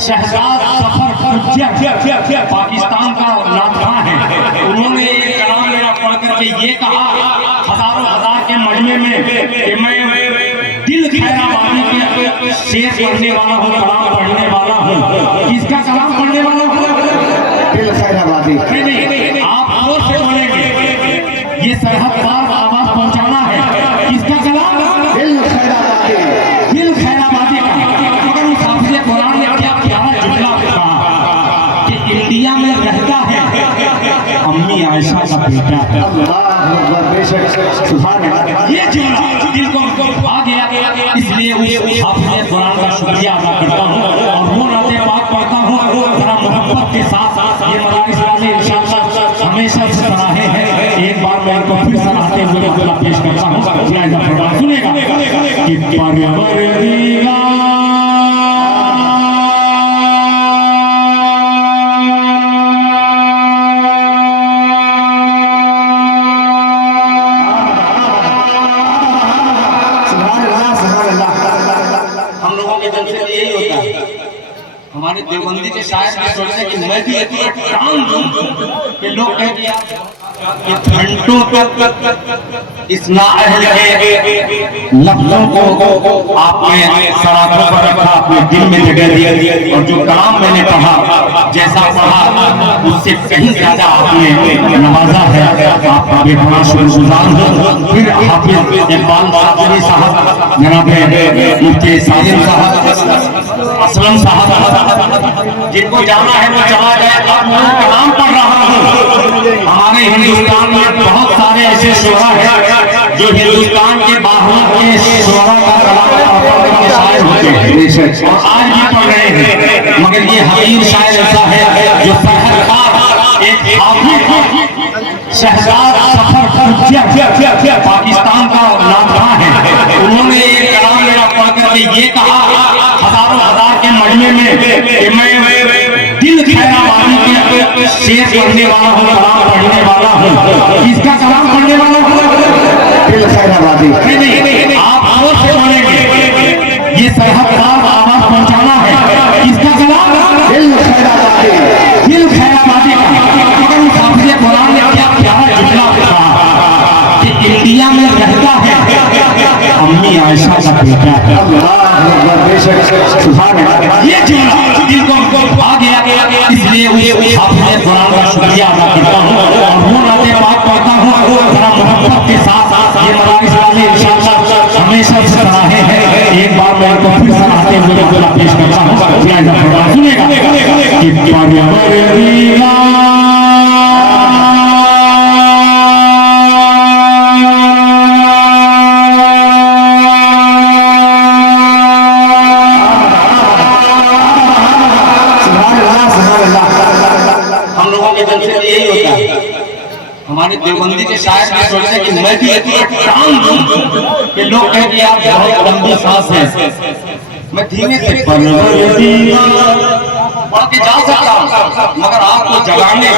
शहजाद सफर पाकिस्तान का नाथखा है, उन्होंने ये कलाम मेरा पढ़ करके ये कहा हजारों हजार के मजमे में कि मैं दिल खैराबादी के शेर पढ़ने वाला हूँ, कलाम पढ़ने वाला हूँ। किसका कलाम पढ़ने वाला हूँ? दिल खैराबादी। नहीं, आप जोर से बोलेंगे, ये सरहद पार आवाज पहुंचाना है। किसका कलाम? दिल खैराबादी। दिल खैराबादी का। मगर उस हाफिज़े कुरान ने क्या प्यारा जुमला कहा कि इंडिया में रहता है अम्मी आयशा का बेटा। ये जुमला दिल को आ गया, इसलिए उस हाफिज़े कुरान का शुक्रिया अदा करता हूँ और वो नाते पाक पढ़ता हूँ। जरा मोहब्बत के साथ ये मदारिस वाले इंशाअल्लाह हमेशा से सराहे हैं। एक बार मैं इनको फिर सराहते हुए जुमला पेश करता हूँ, सुनेगा कि परवरदिगार हमारे देवबंदी के शायर भी सोचते कि मैं भी इतनी टांग दूं कि लोग कह दिया कि घंटों तक इतना अहल है लफ्जों को आपने सराखों पर रखा, अपने दिल में जगह दी और जो कलाम मैंने पढ़ा जैसा पढ़ा उससे कहीं ज्यादा आपने नवाजा है। आपका बेपनाह शुक्रगुजार हूं। फिर हाफिज इकबाल सादरी साहब, जनाब मुफ्ती साजिद साहब, असलम साहब, जिनको जाना है वो चला जाए। अब मैं कलाम पढ़ रहा हूँ। हमारे हिंदुस्तान में बहुत सारे ऐसे शोरा हैं जो हिंदुस्तान के बाहर के शोरा का कलाम करके शायर होते हैं और आज भी पढ़ रहे हैं। मगर ये हकीर शायर ऐसा है जो सरहद पार एक हाफिज शहजाद सफर पाकिस्तान का नाथखा है, उन्होंने ये कलाम मेरा पढ़ करके ये कहा हजारों हजार के मजमे में कि मैं दिल खैराबादी के शेर पढ़ने वाला हूँ, कलाम पढ़ने वाला हूँ। किसका कलाम पढ़ने वाला हूँ? दिल खैराबादी। नहीं, आप जोर से बोलेंगे, ये सरहद पार आवाज पहुंचाना है। किसका कलाम? दिल खैराबादी। दिल खैराबादी का। मगर उस हाफिज़े कुरान ने क्या प्यारा जुमला कहा कि इंडिया में रहता है अम्मी आयशा का बेटा। ये जुमला दिल को आ गया, इसलिए उस हाफिज़े कुरान का शुक्रिया अदा करता हूँ और वो नाते पाक पढ़ता हूँ। जरा मोहब्बत के साथ ये मदारिस वाले इंशाअल्लाह हमेशा से सराहे हैं। एक बार मैं इनको फिर सराहते हुए जुमला पेश करता हूँ, सुनेगा कि परवरदिगार हमारे देवबंदी के शायर भी सोचते कि मैं भी इतनी टांग दूं कि लोग कह दिया बहुत लंबी सांस है। मैं धीमे से पढ़ के जा सकता हूँ मगर आपको जगाने,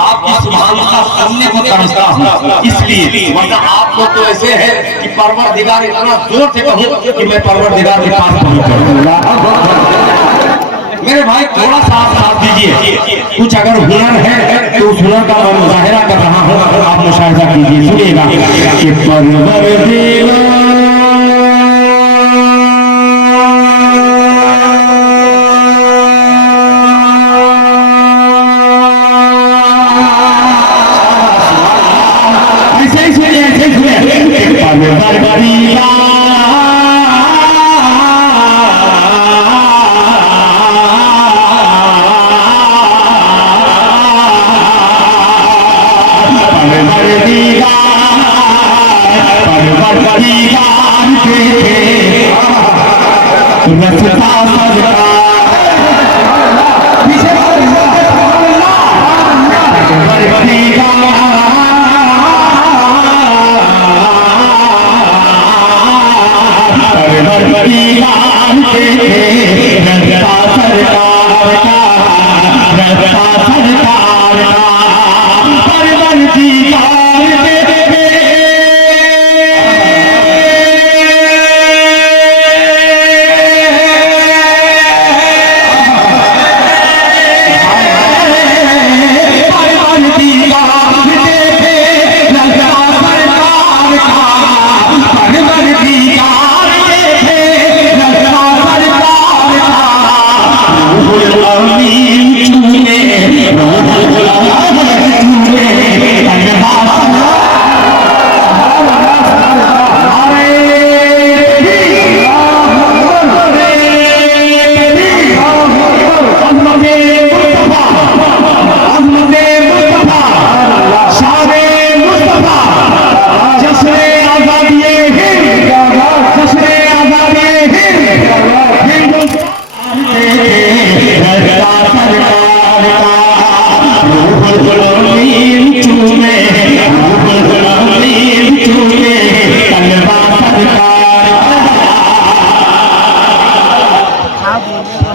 आपकी सुभानता सुनने को तरसता हूँ, इसलिए। वरना आपको तो ऐसे है कि परवरदिगार इतना जोर से कहूँ कि मैं परवरदिगार के पास पहुंच। मेरे भाई थोड़ा सा साथ दीजिए, कुछ अगर हुनर है तो उस हुनर का मैं मुजाहिरा कर रहा हूँ, आप मुशाहिदा कीजिए, सुनिएगा कि परवरदिगार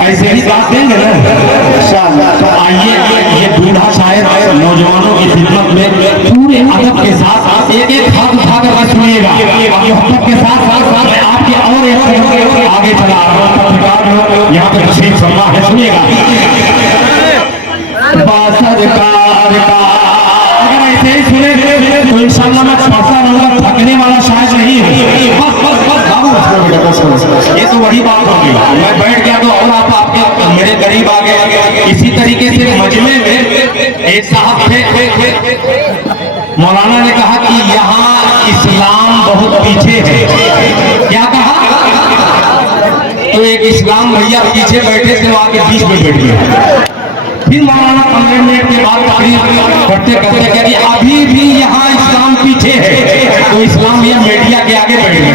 ऐसे ही बात देंगे ना। तो आइए ये बूढ़ा शायर नौजवानों की खिदमत में पूरे अदब के साथ एक एक हाथ उठाकर बस सुनिएगा। मोहब्बत के साथ साथ साथ आपके और एक आगे चला यहाँ पे तशरीफ फरमा है, सुनिएगा। अगर ऐसे ही सुने तो इंशाल्लाह मैं छोटा रहूंगा, थकने वाला शायद नहीं है। बस बस बस बाबू, ये तो वही बात होगी। मैं बैठ गया तो और आप आपके मेरे करीब आ गए। इसी तरीके से मजमे में एक साहब थे, मौलाना ने कहा कि यहाँ इस्लाम बहुत पीछे है। क्या कहा? तो एक इस्लाम भैया पीछे बैठे थे, वो आके बीच में बैठ गया। फिर मौलाना 15 मिनट के बाद तकरीर करते करते कह दिया अभी भी यहाँ इस्लाम पीछे है। तो इस्लाम ये मीडिया के आगे बढ़ गए।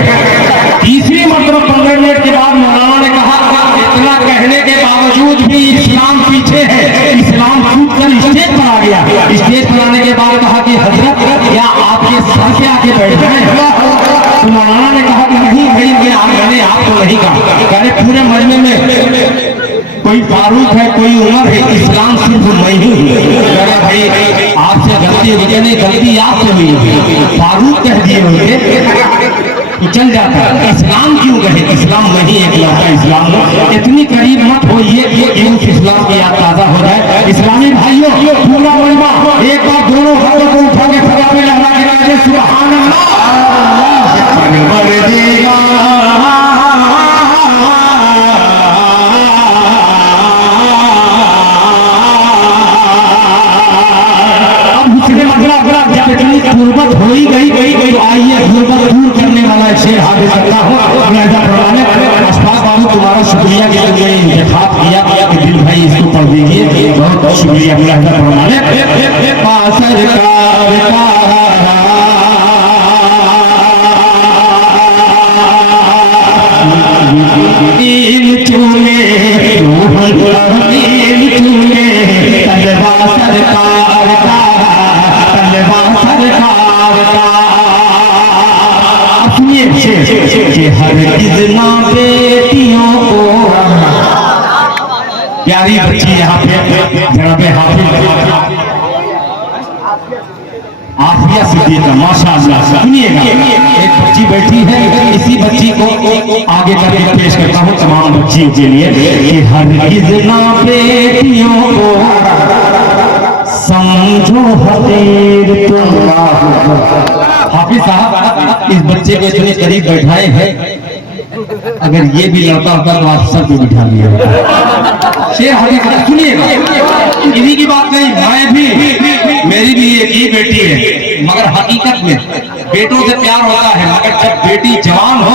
तीसरी मतलब 15 मिनट के बाद मौलाना ने कहा इतना कहने के बावजूद भी इस्लाम पीछे है। इस्लाम छूट कर स्टेज पर आ गया। स्टेज पर आने के बाद कहा कि हजरत क्या आपके सर पे आके बैठ गए? तो मौलाना ने कहा कि नहीं भाई, मैंने आपको नहीं कहा। कह रहे पूरे मजमे में कोई फारूक है, कोई उमर है, इस्लाम सिर्फ मैं ही हूँ। अरे भाई आपसे गलती हुई नहीं, गलती आपसे हुई। फारूक कह दिए होते तो चल जाता। इस्लाम क्यों कहे? इस्लाम नहीं एक लौटा इस्लाम। इतनी करीब मत होइए कि उस इस्लाम की याद ताजा हो जाए। इस्लामी भाइयों, पूरा मजमा एक बार दोनों हाथों को उठा के सजा में लहरा के राजे सुभान अल्लाह। गुर्बत हो ही गई तो आइए गुर्बत दूर करने वाला शेर हाजिर करता हूँ। अशफाक बाबू तुम्हारा शुक्रिया कि तुमने इंतखाब किया कि दिल भाई इसको पढ़ दीजिए। बहुत बहुत शुक्रिया मुलाहिजा फरमाने। बेटियों को प्यारी बच्ची यहाँ पे जनाबे हाफिज आफिया सिद्दीका माशाअल्लाह। सुनिएगा, एक बच्ची बैठी है, इसी बच्ची को आगे करके पेश करता हूँ तमाम बच्चियों के लिए कि हरगिज़ ना बेटियों को समझो हकीर तुम। हाफिज साहब इस बच्चे को इतने करीब बैठाए हैं, अगर ये भी लड़का होता तो आप सब को बिठा लिया। शेर हकीकत सुनिएगा, इन्हीं की बात नहीं, मैं भी, मेरी भी एक ही बेटी है, मगर हकीकत में बेटों से प्यार होता है, मगर जब बेटी जवान हो,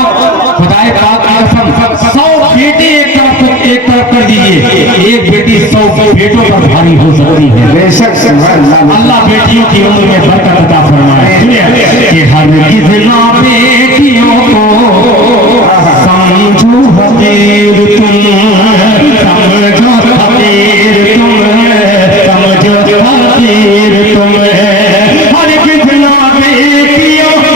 खुदाए पाक की कसम 100 बेटे एक तरफ कर दीजिए, एक बेटी 100 बेटों पर भारी हो सकती है। बेशक अल्लाह बेटियों की उम्र में बरकत अता फरमाए। कि हरगिज़ ना बेटियों को समझो हकीर तुम, समझो हकीर तुम, समझो हकीर तुम। हरगिज़ ना बेटियों को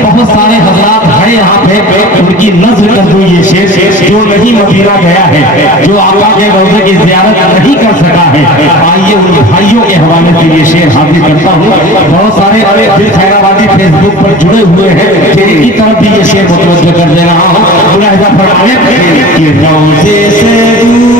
बहुत सारे हजरात हैं यहाँ पे, उनकी नज़्र कर दो ये शेर जो नहीं मदीना गया है, जो आका के रोज़े की ज़ियारत नहीं कर सका है। आइए उन भाइयों के हवाले से ये शेर हाजिर करता हूँ। बहुत सारे दिल खैराबादी फेसबुक पर जुड़े हुए हैं, जिनकी तरफ भी ये शेर मुतवज्जो कर दे रहा हूँ। मुलाहिजा फरमाएं कि रोज़े से दूर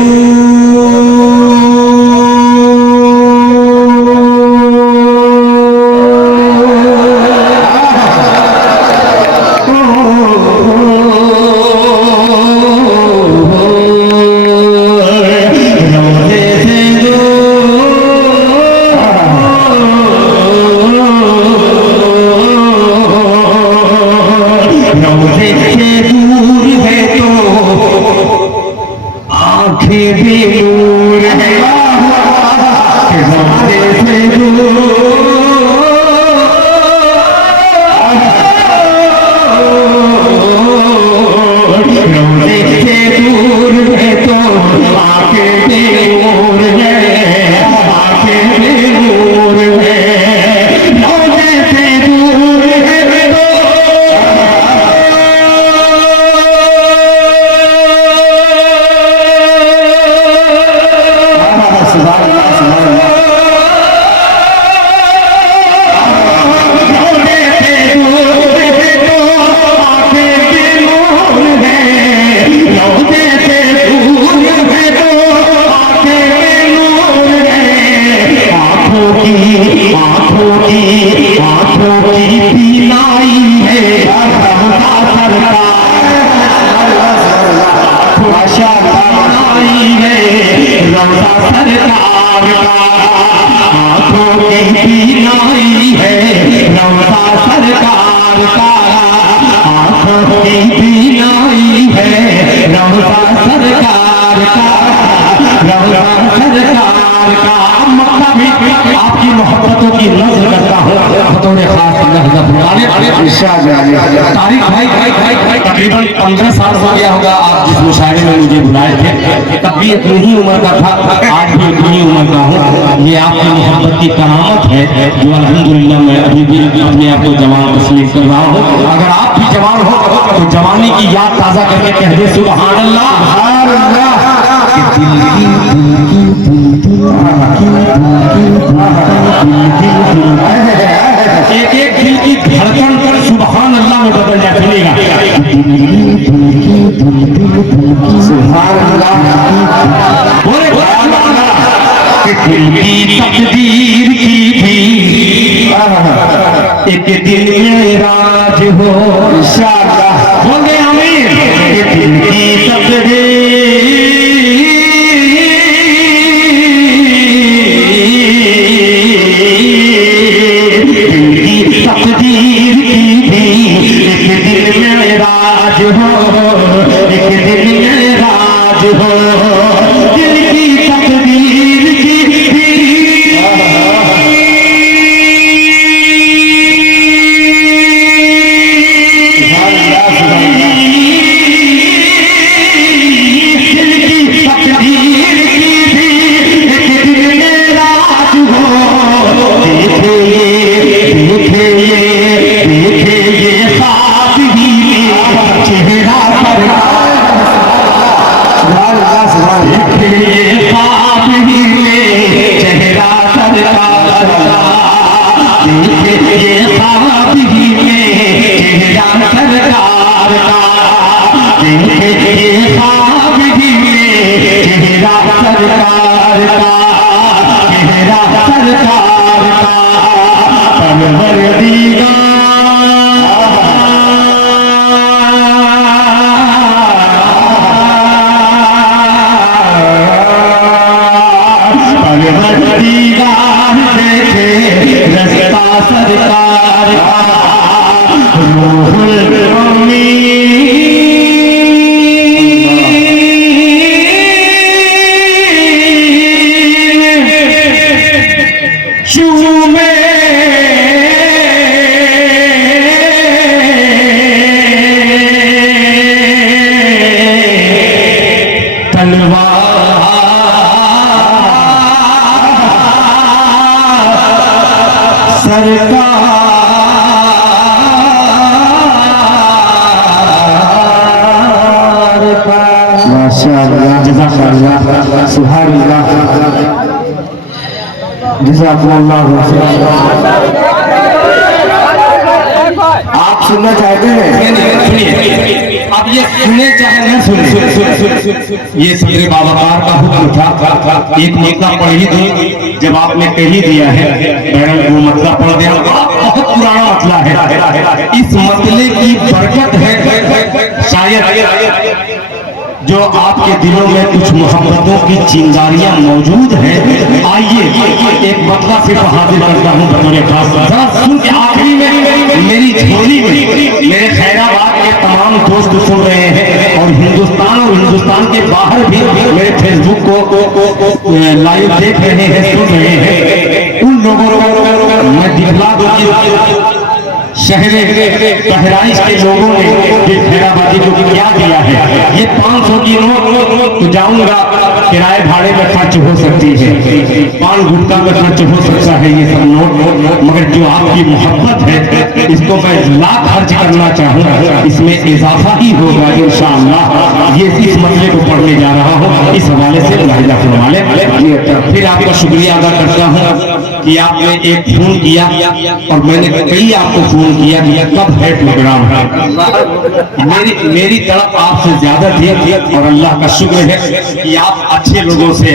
आपकी मोहब्बतों की नज़र करता हूँ बतौर खास तारीख भाई तकरीबन 15 साल हो गया होगा आप जिस मुशायरे में मुझे बुलाए थे तब भी इतनी ही उम्र का था, आज भी उतनी ही उम्र का हूँ। ये आपकी मोहब्बत की करामत है जो अल्हम्दुलिल्लाह मैं अभी भी अपने आप को जवान तस्लीम कर रहा हूँ। अगर आप भी जवान हो तो जवानी की याद ताज़ा करके कह दे सुभान अल्लाह। एक एक दिल की धड़कन कर सुभान अल्लाह में बदल जाए सुनेगा सुभान अल्लाह। बोले दिल की तकदीर की भी एक दिन में राज हो इंशाअल्लाह। बोले आमीन। दिल की तकदीर तकदीर की भी एक दिन में राज हो, एक दिन में राज हो। दिल की तकदीर की भी दिल की तकदीर की भी एक दिन में राज हो। देखिए आप सुनना चाहते हैं? सुनिए, अब ये सुने चाहे न सुने, ये सदरे बाबाकार का हुक्म था। एक मतला पढ़ ही दो, जब आपने कह ही दिया है बैरन वो मतला पढ़ दिया। बहुत पुराना मतला है, इस मतले की बरकत है शायद जो आपके आपके दिलों में कुछ मोहब्बतों की चिंगारियां मौजूद हैं, आइए एक मतला सिर्फ हाजिर करता हूँ बतौर खास। जरा सुन के आखिरी में मेरी झोली में मेरे खैराबाद के तमाम दोस्त सुन रहे हैं और हिंदुस्तान के बाहर भी मेरे फेसबुक को लाइव देख रहे हैं, सुन रहे हैं। उन लोगों को मैं दिखला दूं शहर बहराइच के लोगों ने ये खैराबादी को क्या दिया है। ये 500 की नोट तो जाऊंगा किराए भाड़े में खर्च हो सकती है, पान गुटखा में खर्च हो सकता है ये सब नोट, मगर जो आपकी मोहब्बत है इसको मैं लाख खर्च करना चाहूँगा, इसमें इजाफा ही होगा इंशाअल्लाह। ये इस मसले को पढ़ने जा रहा हूँ, इस हवाले से फिर आपका शुक्रिया अदा करता हूँ कि आपने एक फोन किया और मैंने कई आपको फोन किया कब है प्रोग्राम है। मेरी तरफ आपसे ज्यादा थी और अल्लाह का शुक्र है कि आप अच्छे लोगों से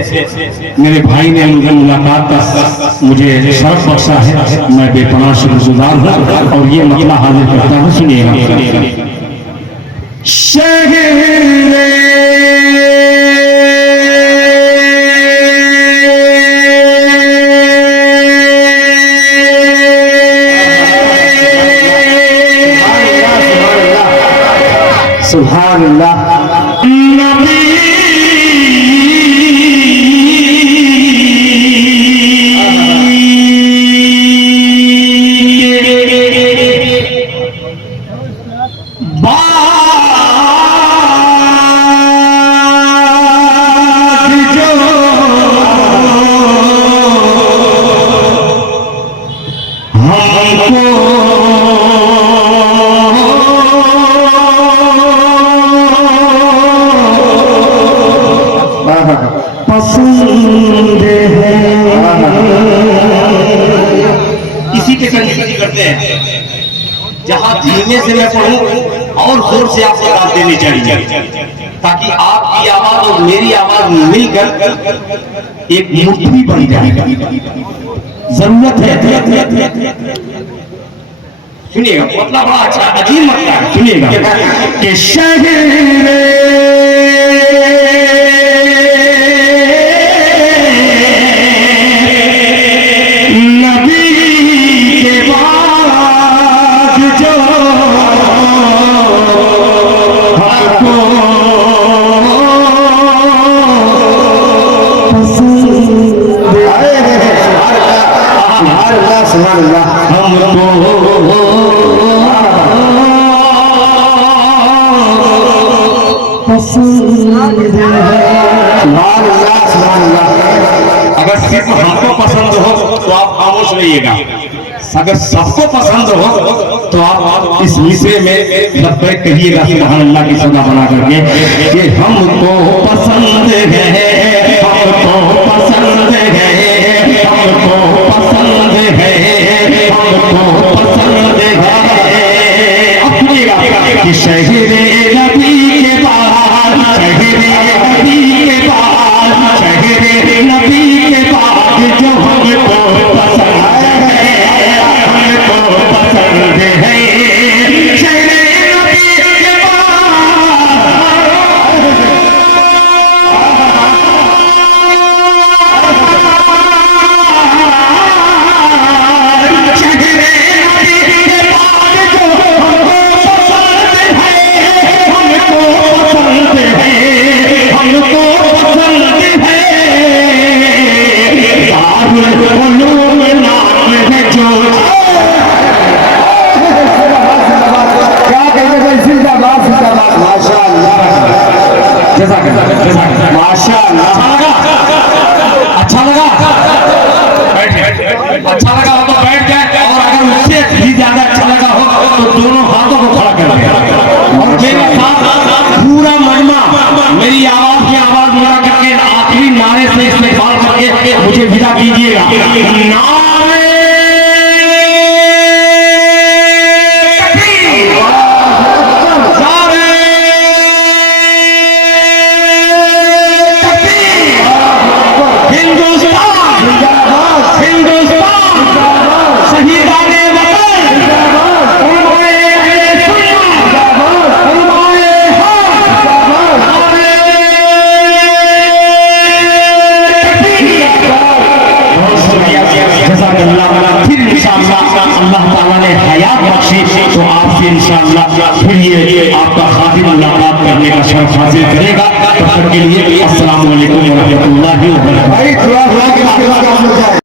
मेरे भाई ने मुझे मुलाकात का मुझे शरफ बख्शा है। मैं बेपनाह शुक्रगुजार हूँ और ये मसला हाजिर करता हूँ, सुनिएगा। सुभान अल्लाह। इसी के संग करते हैं जहां धीमे से मैं पढ़ूं और जोर से आपको आवाज देनी चाहिए ताकि आपकी आवाज और मेरी आवाज मिलकर एक मुट्ठी बन जाए। जरूरत है, सुनिएगा, मतलब बड़ा अच्छा अजीब मतलब है, सुनिएगा कि शहर अगर सिर्फ हमको पसंद हो तो आप खामोश रहिएगा, अगर सबको पसंद हो तो आप इस विषय में लब्बैक कहिएगा सुभान अल्लाह की सदा बना करके कि हमको पसंद है, हमको पसंद है, हमको पसंद है, हमको पसंद है। अब सुनिएगा कि शहर नबी के बाद, शहर नबी के बाद, शहर नबी के बाद जो हमको पसंद है, हमको पसंद है, शहर नबी के बाद, अच्छा लगा हो तो बैठ जाए और अगर उससे भी ज्यादा अच्छा लगा हो तो दोनों हाथों को खड़ा कर दे और मेरे साथ पूरा मजमा मेरी आवाज की आवाज मिला करके आखिरी नारे से इस्तेमाल करके मुझे विदा कीजिएगा। अल्लाह ताला ने हयात बख्शी तो आपसे इंशाअल्लाह फिर ये आपका खातिर मुलाकात करने का शर्फ हासिल करेगा। तब तक के लिए अस्सलाम वालेकुम व रहमतुल्लाहि व बरकातहू। भाई थोड़ा के बाद आप लोग जाए।